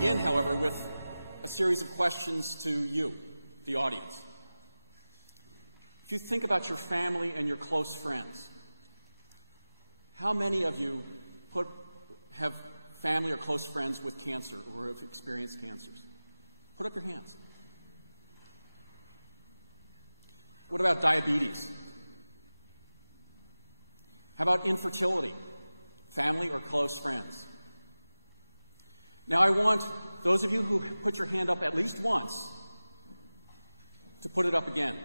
begin, however, with a series of questions to you, the audience. If you think about your family and your close friends, how many of you have family or close friends with cancer or have experienced cancers? Put up your hands. What about diabetes? How about infertility? Family or close friends? Now I want those of you who put your hand up at least once to put it up again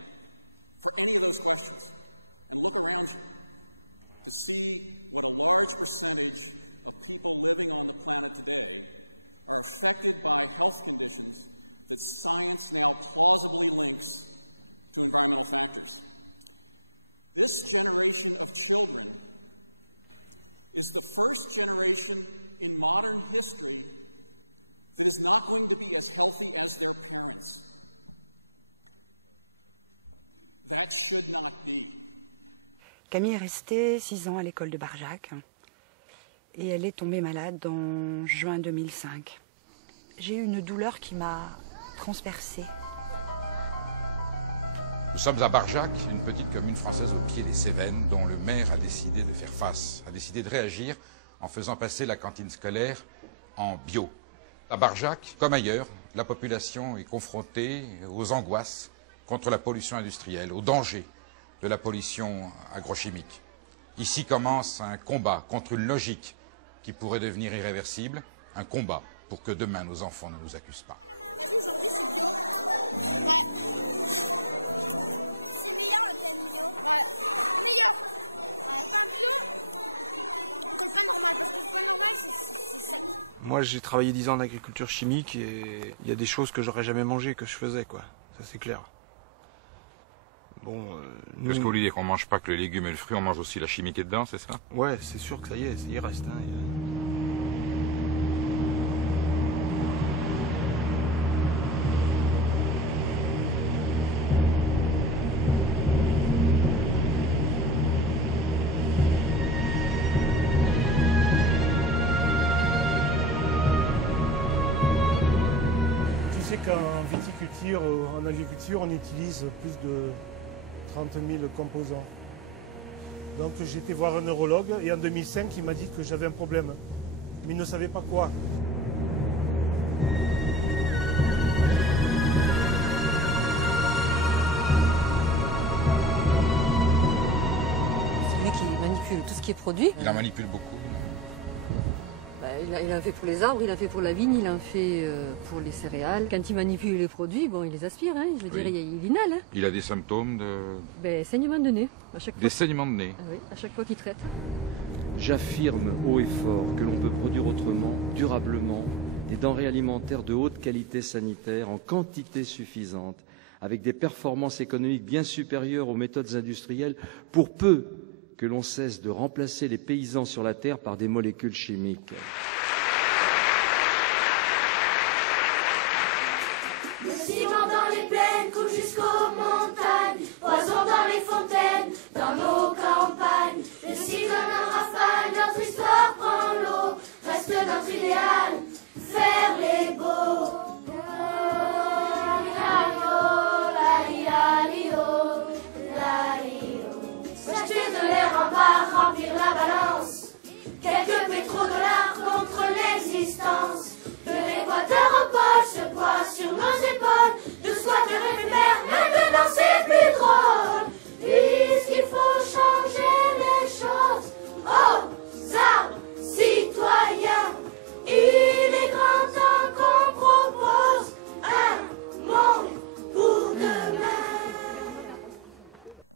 for any of those questions and look around you to see what a large percentage of people living on the planet today are affected by health conditions that science now plausibly links to environmental factors. This generation of children is the first generation in modern history that is not going to be as healthy as their parents. That should not be. À Barjac. T'as vu, aujourd'hui c'est bio. Ouais. C'est meilleur le pain bio. Ouais. Meilleur. Le pain bio que le pain normal, parce que le pain normal c'est sec.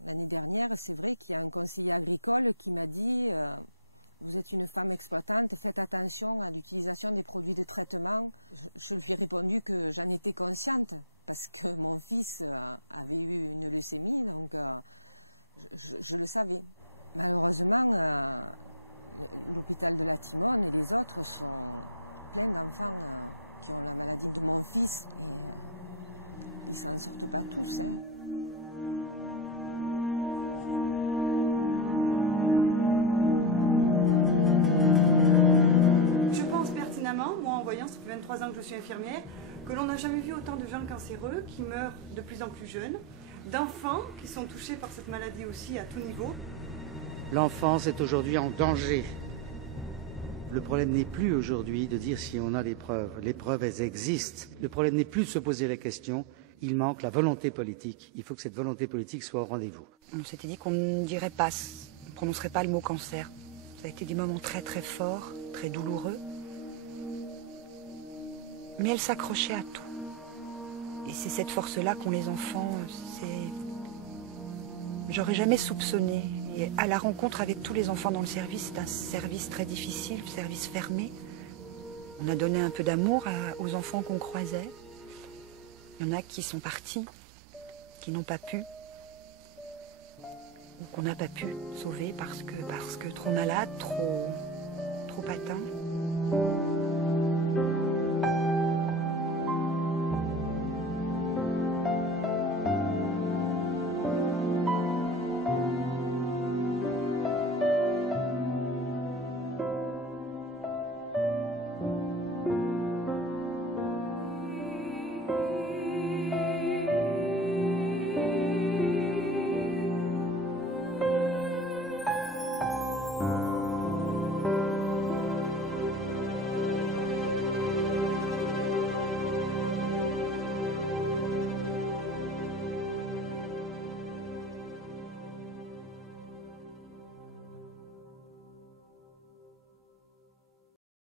L'année dernière, c'est vrai qu'il y a un conseiller agricole qui m'a dit vous êtes une femme exploitante, faites attention à l'utilisation des produits de traitement. Je lui ai répondu que j'en étais consciente parce que mon fils avait eu une leucémie, donc je le savais. Malheureusement, l'hôpital de la Timone et les autres sont pleins d'enfants qui ont la maladie de mon fils et ils s'en sortent pas tous.